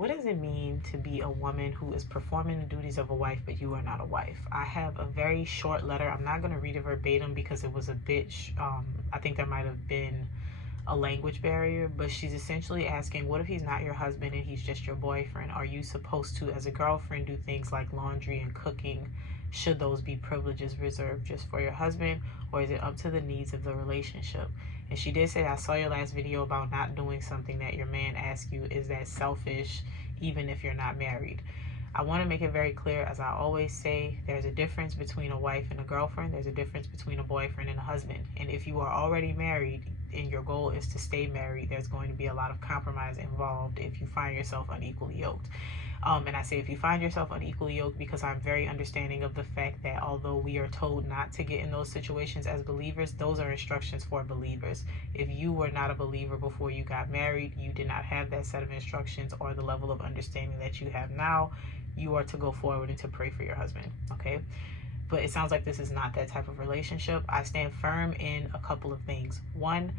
what does it mean to be a woman who is performing the duties of a wife, but you are not a wife? I have a very short letter. I'm not going to read it verbatim because it was a bit, I think there might have been a language barrier, but she's essentially asking, what if he's not your husband and he's just your boyfriend? Are you supposed to, as a girlfriend, do things like laundry and cooking? Should those be privileges reserved just for your husband, or is it up to the needs of the relationship? And she did say, I saw your last video about not doing something that your man asked you. Is that selfish, even if you're not married? I want to make it very clear, as I always say, there's a difference between a wife and a girlfriend. There's a difference between a boyfriend and a husband. And if you are already married and your goal is to stay married, there's going to be a lot of compromise involved if you find yourself unequally yoked. And I say if you find yourself unequally yoked because I'm very understanding of the fact that although we are told not to get in those situations as believers, those are instructions for believers. If you were not a believer before you got married, you did not have that set of instructions or the level of understanding that you have now, you are to go forward and to pray for your husband, okay? But it sounds like this is not that type of relationship. I stand firm in a couple of things. One,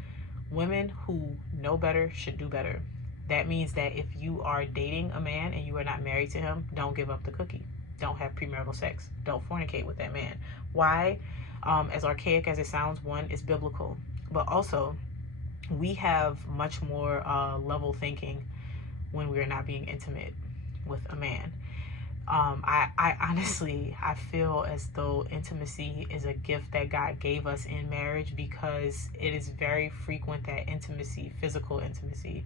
women who know better should do better. That means that if you are dating a man and you are not married to him, don't give up the cookie. Don't have premarital sex. Don't fornicate with that man. Why? As archaic as it sounds, one, it's biblical. But also, we have much more level thinking when we are not being intimate with a man. I honestly, I feel as though intimacy is a gift that God gave us in marriage, because it is very frequent that intimacy, physical intimacy,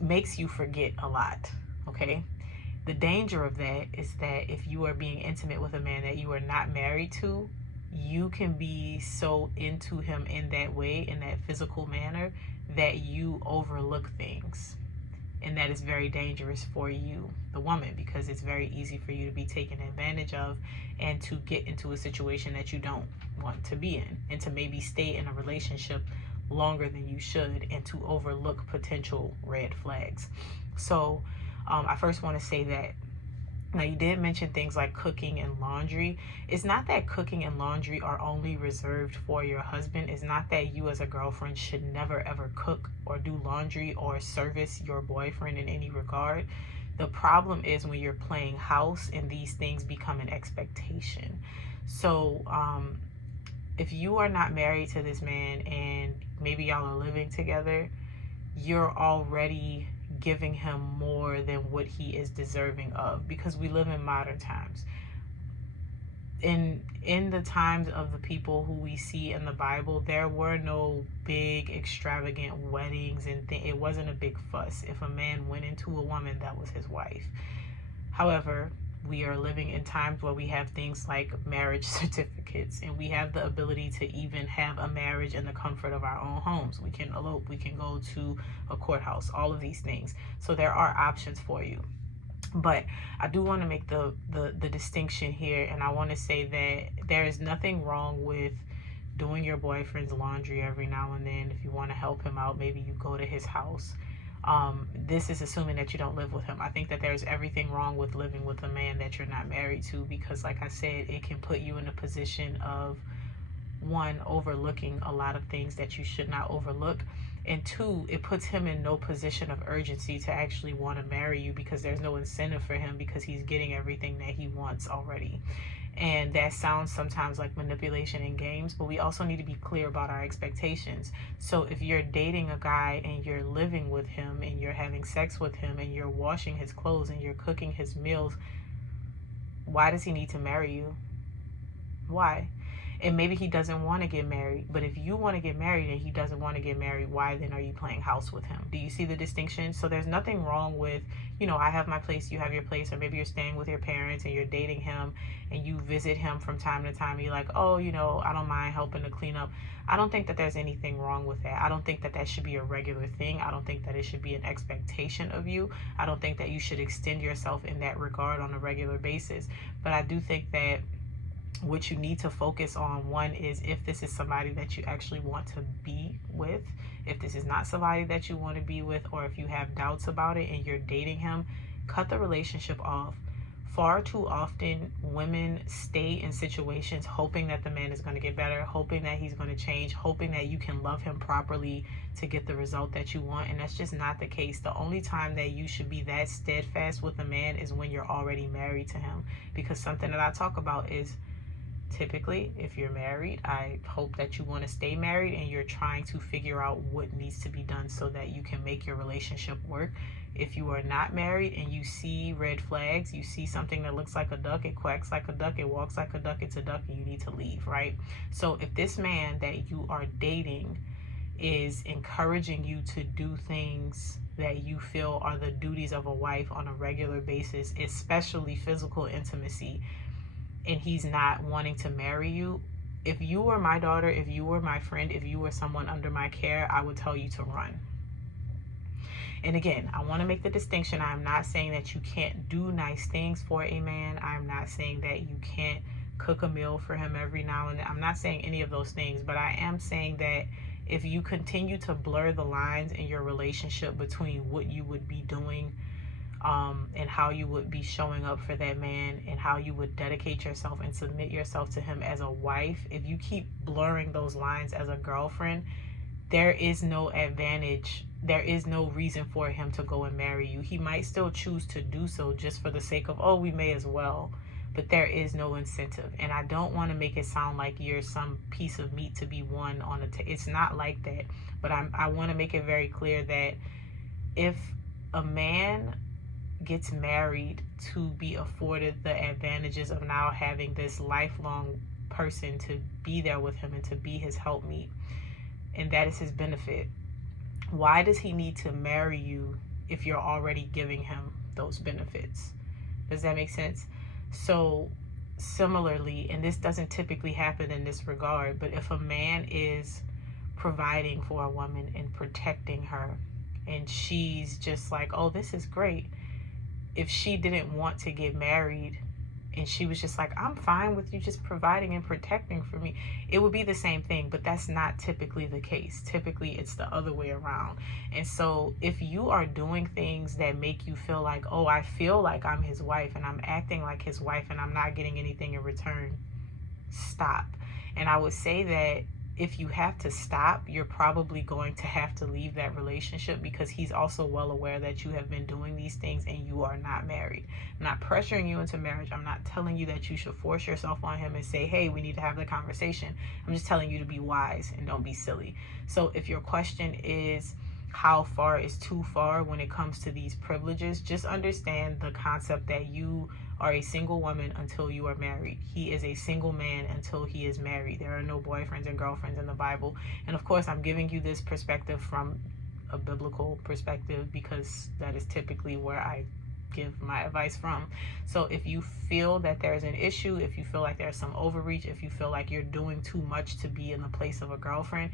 makes you forget a lot, okay? The danger of that is that if you are being intimate with a man that you are not married to, you can be so into him in that way, in that physical manner, that you overlook things. And that is very dangerous for you, the woman, because it's very easy for you to be taken advantage of and to get into a situation that you don't want to be in, and to maybe stay in a relationship longer than you should, and to overlook potential red flags. So I first want to say that, now you did mention things like cooking and laundry. It's not that cooking and laundry are only reserved for your husband. It's not that you as a girlfriend should never ever cook or do laundry or service your boyfriend in any regard. The problem is when you're playing house and these things become an expectation. So if you are not married to this man and maybe y'all are living together, you're already giving him more than what he is deserving of, because we live in modern times. In the times of the people who we see in the Bible, there were no big extravagant weddings and it wasn't a big fuss. If a man went into a woman, that was his wife. However, we are living in times where we have things like marriage certificates, and we have the ability to even have a marriage in the comfort of our own homes. We can elope, we can go to a courthouse, all of these things. So there are options for you. But I do want to make the distinction here, and I want to say that there is nothing wrong with doing your boyfriend's laundry every now and then. If you want to help him out, maybe you go to his house. This is assuming that you don't live with him. I think that there's everything wrong with living with a man that you're not married to, because like I said, it can put you in a position of, one, overlooking a lot of things that you should not overlook, and two, it puts him in no position of urgency to actually want to marry you, because there's no incentive for him, because he's getting everything that he wants already. And that sounds sometimes like manipulation in games, but we also need to be clear about our expectations. So if you're dating a guy and you're living with him and you're having sex with him and you're washing his clothes and you're cooking his meals, why does he need to marry you? Why? And maybe he doesn't want to get married, but if you want to get married and he doesn't want to get married, why then are you playing house with him? Do you see the distinction? So there's nothing wrong with, you know, I have my place, you have your place, or maybe you're staying with your parents and you're dating him and you visit him from time to time and you're like, oh, you know, I don't mind helping to clean up. I don't think that there's anything wrong with that. I don't think that that should be a regular thing. I don't think that it should be an expectation of you. I don't think that you should extend yourself in that regard on a regular basis. But I do think that what you need to focus on, one, is if this is somebody that you actually want to be with. If this is not somebody that you want to be with, or if you have doubts about it and you're dating him, cut the relationship off. Far too often, women stay in situations hoping that the man is going to get better, hoping that he's going to change, hoping that you can love him properly to get the result that you want. And that's just not the case. The only time that you should be that steadfast with a man is when you're already married to him. Because something that I talk about is, typically, if you're married, I hope that you want to stay married and you're trying to figure out what needs to be done so that you can make your relationship work. If you are not married and you see red flags, you see something that looks like a duck, it quacks like a duck, it walks like a duck, it's a duck, and you need to leave, right? So if this man that you are dating is encouraging you to do things that you feel are the duties of a wife on a regular basis, especially physical intimacy, and he's not wanting to marry you, if you were my daughter, if you were my friend, if you were someone under my care, I would tell you to run. And again, I want to make the distinction. I'm not saying that you can't do nice things for a man. I'm not saying that you can't cook a meal for him every now and then. I'm not saying any of those things, but I am saying that if you continue to blur the lines in your relationship between what you would be doing and how you would be showing up for that man and how you would dedicate yourself and submit yourself to him as a wife, if you keep blurring those lines as a girlfriend, there is no advantage. There is no reason for him to go and marry you. He might still choose to do so just for the sake of, oh, we may as well. But there is no incentive. And I don't want to make it sound like you're some piece of meat to be won on it's not like that. But I want to make it very clear that if a man gets married to be afforded the advantages of now having this lifelong person to be there with him and to be his helpmeet, and that is his benefit, why does he need to marry you if you're already giving him those benefits? Does that make sense? So similarly, and this doesn't typically happen in this regard, but if a man is providing for a woman and protecting her, and she's just like, oh, this is great. If she didn't want to get married and she was just like, I'm fine with you just providing and protecting for me, it would be the same thing. But that's not typically the case. Typically it's the other way around. And so if you are doing things that make you feel like, oh, I feel like I'm his wife and I'm acting like his wife and I'm not getting anything in return, stop. And I would say that if you have to stop, you're probably going to have to leave that relationship, because he's also well aware that you have been doing these things and you are not married. I'm not pressuring you into marriage. I'm not telling you that you should force yourself on him and say, hey, we need to have the conversation. I'm just telling you to be wise and don't be silly. So if your question is, how far is too far when it comes to these privileges, just understand the concept that you are a single woman until you are married. He is a single man until he is married. There are no boyfriends and girlfriends in the Bible. And of course, I'm giving you this perspective from a biblical perspective because that is typically where I give my advice from. So if you feel that there's an issue, if you feel like there's some overreach, if you feel like you're doing too much to be in the place of a girlfriend,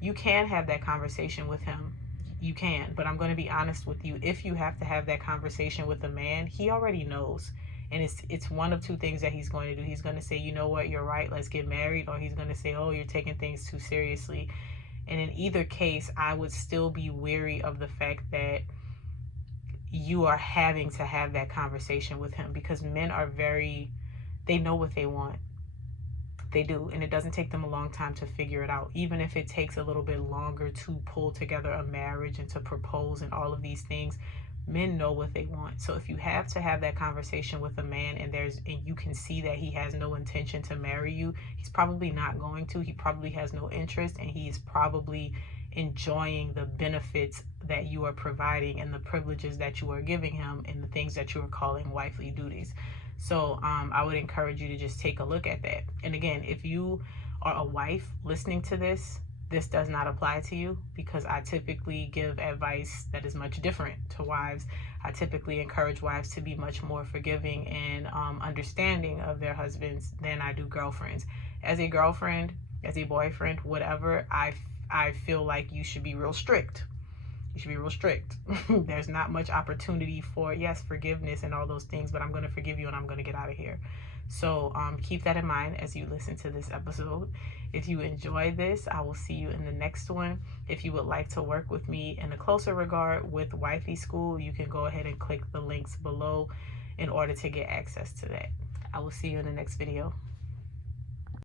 you can have that conversation with him. You can, but I'm going to be honest with you. If you have to have that conversation with a man, he already knows. And it's one of two things that he's going to do. He's going to say, you know what, you're right, let's get married. Or he's going to say, oh, you're taking things too seriously. And in either case, I would still be wary of the fact that you are having to have that conversation with him, because men are they know what they want. They do, and it doesn't take them a long time to figure it out. Even if it takes a little bit longer to pull together a marriage and to propose and all of these things, men know what they want. So if you have to have that conversation with a man and you can see that he has no intention to marry you, he's probably not going to. He probably has no interest, and he is probably enjoying the benefits that you are providing and the privileges that you are giving him and the things that you are calling wifely duties. So I would encourage you to just take a look at that. And again, if you are a wife listening to this does not apply to you, because I typically give advice that is much different to wives. I typically encourage wives to be much more forgiving and understanding of their husbands than I do girlfriends. As a girlfriend, as a boyfriend, whatever, I feel like you should be real strict. You should be real strict. There's not much opportunity for, yes, forgiveness and all those things, but I'm going to forgive you and I'm going to get out of here. So keep that in mind as you listen to this episode. If you enjoy this, I will see you in the next one. If you would like to work with me in a closer regard with Wifey School, you can go ahead and click the links below. in order to get access to that. I will see you in the next video.